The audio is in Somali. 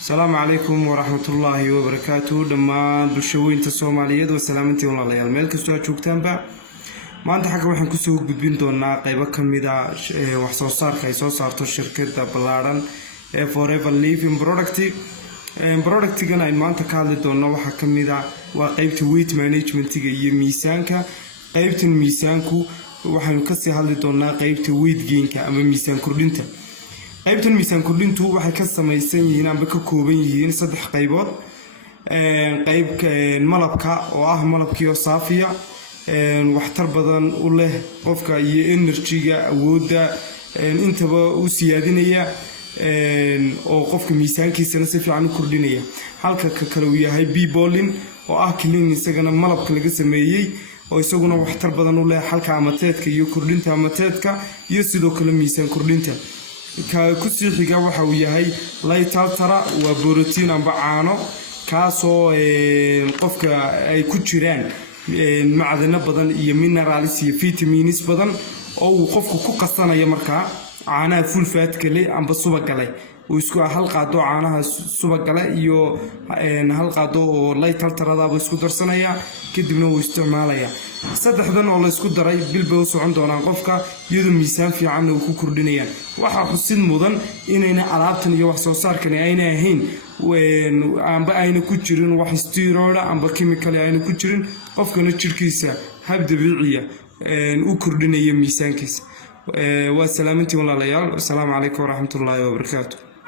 السلام عليكم ورحمة الله وبركاته. دمان بشوين الصومالية وسلامتي والله ليال ميل كستو joogtaan ba maanta xagga waxaan ku soo gudbin doonaa qaybo kamid ah wax soo saarka ay soo saarto shirkadda Ballaaran ee Forever Living productigan ay maanta ka hadli doono waxa kamid ah waa qaybta weight managementiga iyo miisaanka. qaybtan miisaanku waxaan ka sii hadli doonaa qaybta weight gainka ama miisaan kordhinta. qaybtan miisaan kordhintu waxay ka samaysan yihiin amba ka kooban yihiin saddex qaybood. qaybka malabka oo ah malabkii saafiya waxtar badan u leh qofka iyo energy-ga awoodda intaba u siyaadinaya oo qofka miisaankiisana si fiican u kordhinaya. halka kale uu yahay B-Bolin oo ah clean isagana malabka laga sameeyay oo isaguna waxtar badan u leh halka amateedka iyo kordhinta amateedka iyo sidoo kale miisaan kordhinta. ka ku sii xiga waxa uu yahay Light-Ultra waa borotiin amba caano kaasoo qofka ay ku jiraan macdano badan iyo minerals iyo vitamins badan oo uu qofku ku qasanayo markaa caanaha full fat kale amba subag leh oo isku hal qaado caanaha subag leh iyo hal qaado oo Light-Ultra isku darsanaya kadibna uu isticmaalaya. saddexdan oo la isku daray bilba u socon doonaan qofka iyadoo miisaan fiican uu ku kordhinayaan. waxa xusid mudan inayna alaabtan iyo wax soo saarkan ayna ahayn amba ayna ku jirin wax steroid amba chemical ayna ku jirin qofkana jirkiisa hab dabiiciya u kordhinaya miisaankiisa. waa salaamintii walaalayaal. Assalaamu calaykum waraxmatullaahi wabarakaatuh.